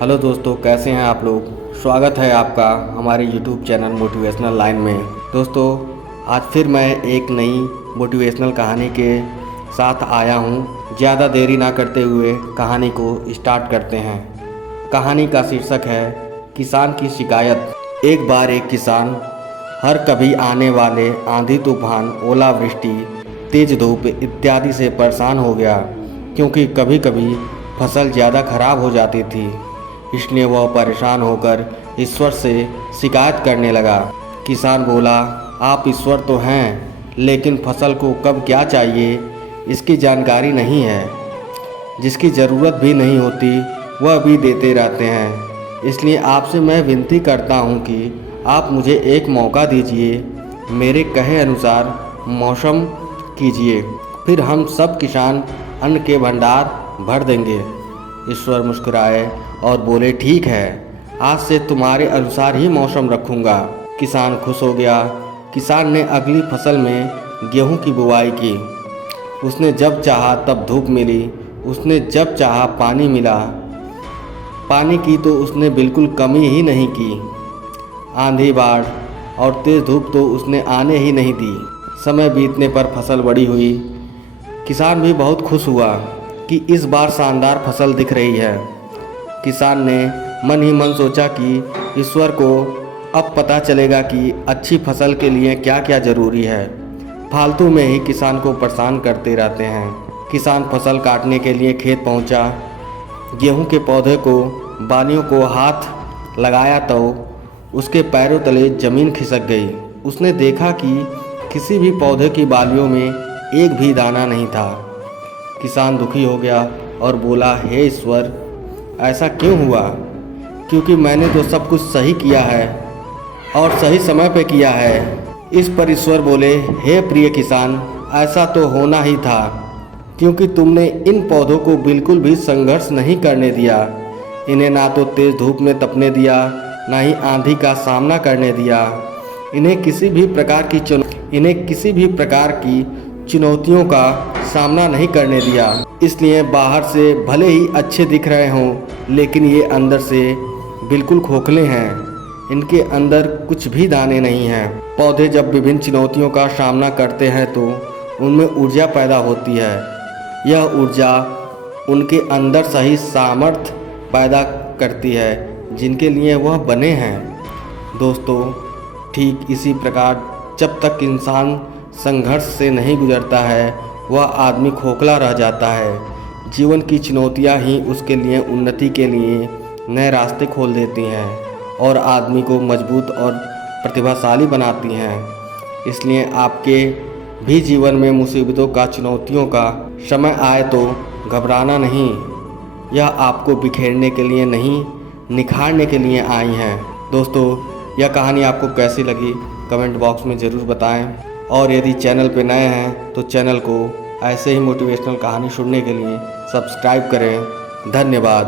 Hello दोस्तों, कैसे हैं आप लोग। स्वागत है आपका हमारे YouTube चैनल मोटिवेशनल लाइन में। दोस्तों, आज फिर मैं एक नई मोटिवेशनल कहानी के साथ आया हूं। ज़्यादा देरी ना करते हुए कहानी को स्टार्ट करते हैं। कहानी का शीर्षक है किसान की शिकायत। एक बार एक किसान हर कभी आने वाले आंधी तूफान, ओलावृष्टि, तेज धूप इत्यादि से परेशान हो गया, क्योंकि कभी कभी फसल ज़्यादा खराब हो जाती थी। इसलिए वह परेशान होकर ईश्वर से शिकायत करने लगा। किसान बोला, आप ईश्वर तो हैं, लेकिन फसल को कब क्या चाहिए इसकी जानकारी नहीं है। जिसकी ज़रूरत भी नहीं होती वह भी देते रहते हैं। इसलिए आपसे मैं विनती करता हूँ कि आप मुझे एक मौका दीजिए, मेरे कहे अनुसार मौसम कीजिए, फिर हम सब किसान अन्न के भंडार भर देंगे। ईश्वर मुस्कुराए और बोले, ठीक है, आज से तुम्हारे अनुसार ही मौसम रखूँगा। किसान खुश हो गया। किसान ने अगली फसल में गेहूं की बुवाई की। उसने जब चाहा तब धूप मिली, उसने जब चाहा पानी मिला। पानी की तो उसने बिल्कुल कमी ही नहीं की। आंधी, बाढ़ और तेज़ धूप तो उसने आने ही नहीं दी। समय बीतने पर फसल बड़ी हुई। किसान भी बहुत खुश हुआ कि इस बार शानदार फसल दिख रही है। किसान ने मन ही मन सोचा कि ईश्वर को अब पता चलेगा कि अच्छी फसल के लिए क्या क्या ज़रूरी है। फालतू में ही किसान को परेशान करते रहते हैं। किसान फसल काटने के लिए खेत पहुंचा। गेहूं के पौधे को बालियों को हाथ लगाया तो उसके पैरों तले ज़मीन खिसक गई। उसने देखा कि किसी भी पौधे की बालियों में एक भी दाना नहीं था। किसान दुखी हो गया और बोला, हे ईश्वर, ऐसा क्यों हुआ? क्योंकि मैंने तो सब कुछ सही किया है और सही समय पे किया है। इस पर ईश्वर बोले, हे प्रिय किसान, ऐसा तो होना ही था, क्योंकि तुमने इन पौधों को बिल्कुल भी संघर्ष नहीं करने दिया। इन्हें ना तो तेज़ धूप में तपने दिया, ना ही आंधी का सामना करने दिया। इन्हें किसी भी प्रकार की चुनौतियों का सामना नहीं करने दिया। इसलिए बाहर से भले ही अच्छे दिख रहे हों, लेकिन ये अंदर से बिल्कुल खोखले हैं। इनके अंदर कुछ भी दाने नहीं हैं। पौधे जब विभिन्न चुनौतियों का सामना करते हैं तो उनमें ऊर्जा पैदा होती है। यह ऊर्जा उनके अंदर सही सामर्थ्य पैदा करती है जिनके लिए वह बने हैं। दोस्तों, ठीक इसी प्रकार जब तक इंसान संघर्ष से नहीं गुजरता है, वह आदमी खोखला रह जाता है। जीवन की चुनौतियां ही उसके लिए उन्नति के लिए नए रास्ते खोल देती हैं और आदमी को मजबूत और प्रतिभाशाली बनाती हैं। इसलिए आपके भी जीवन में मुसीबतों का, चुनौतियों का समय आए तो घबराना नहीं। यह आपको बिखेरने के लिए नहीं, निखारने के लिए आई हैं। दोस्तों, यह कहानी आपको कैसी लगी कमेंट बॉक्स में ज़रूर बताएं। और यदि चैनल पर नए हैं तो चैनल को ऐसे ही मोटिवेशनल कहानी सुनने के लिए सब्सक्राइब करें। धन्यवाद।